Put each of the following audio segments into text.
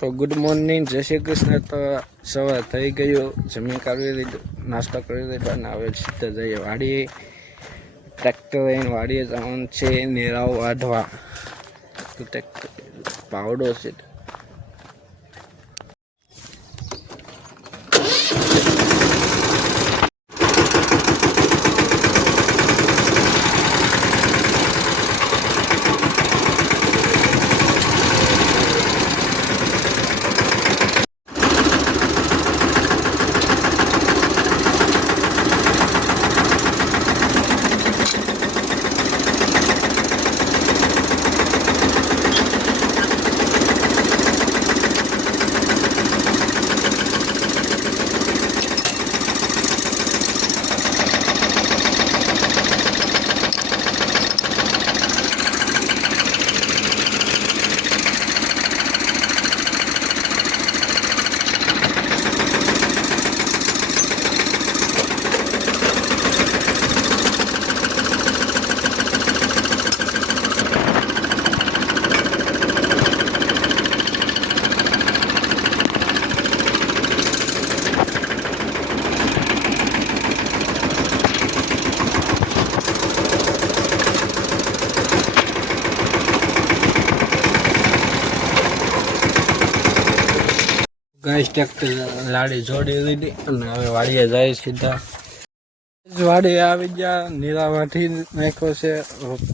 તો good morning, જય શ્રી કૃષ્ણ. તો સવાર થઈ ગયું, જમીન કાઢી લીધું, નાસ્તો કરી લીધો અને હવે સીધા જઈએ વાડીએ. ટ્રેક્ટર લઈને વાડીએ જવાનું છે, નેરાઓ વાઢવા. તો ટ્રેક્ટર પાવડો છે. ગાઈસ ટ્રેક્ટર લાડી જોડી લીધી અને હવે વાડીએ જાય સીધા. વાડીએ આવી ગયા, નીરાવાથી નાખ્યો છે,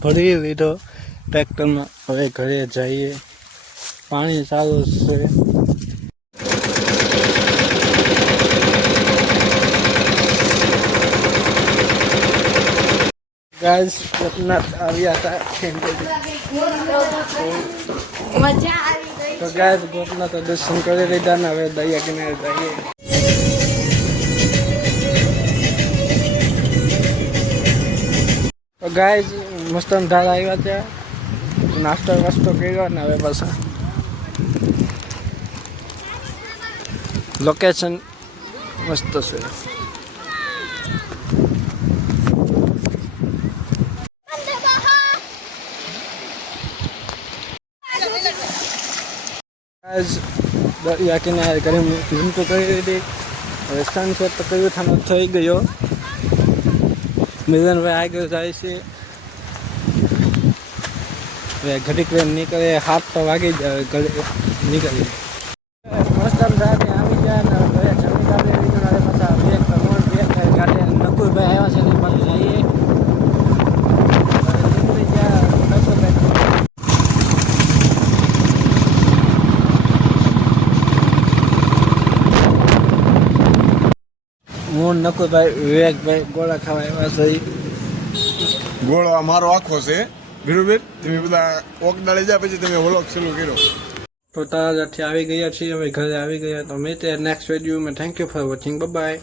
ભરી લીધો ટ્રેક્ટરમાં. હવે ઘરે જઈએ, પાણી ચાલુ છે. ગાઈસ ગોપનાથ આવ્યા હતા, મજા આવી. તો ગાય ગોપનાથ દર્શન કરી લીધા ને હવે દરિયા કિનારે જઈએ. તો ગાય મસ્ત ધાર આવ્યા ત્યાં, નાસ્તો વાસ્તો કર્યો ને હવે પાછા લોકેશન મસ્ત છે. દરિયા કિનારે ઘરે ઝૂમ તો કરી દીધી. હવે સનસેટ તો કયું થાનો થઈ ગયો. મિલનભાઈ આગળ જાય છે. હવે ઘડીક વાર નીકળે, 7 તો વાગી જાય ઘરે નીકળી. મસ્ત આવી જાય ને ઘરે જમી કાઢી લીધું. હવે પાછા બેગ ગાડી નકુરભાઈ આવ્યા છે ને પાછું જઈએ. હું નકુરભાઈ, વિવેકભાઈ ગોળા ખાવા આવ્યા છે. ગોળો મારો આખો છે બરોબર. તમે બધા ઓકદાળે જાય પછી તમે વ્લોગ શરૂ કર્યો. તો તારાથી આવી ગયા છીએ, હવે ઘરે આવી ગયા. તો મેં નેક્સ્ટ વિડીયોમાં. Thank you for watching. By.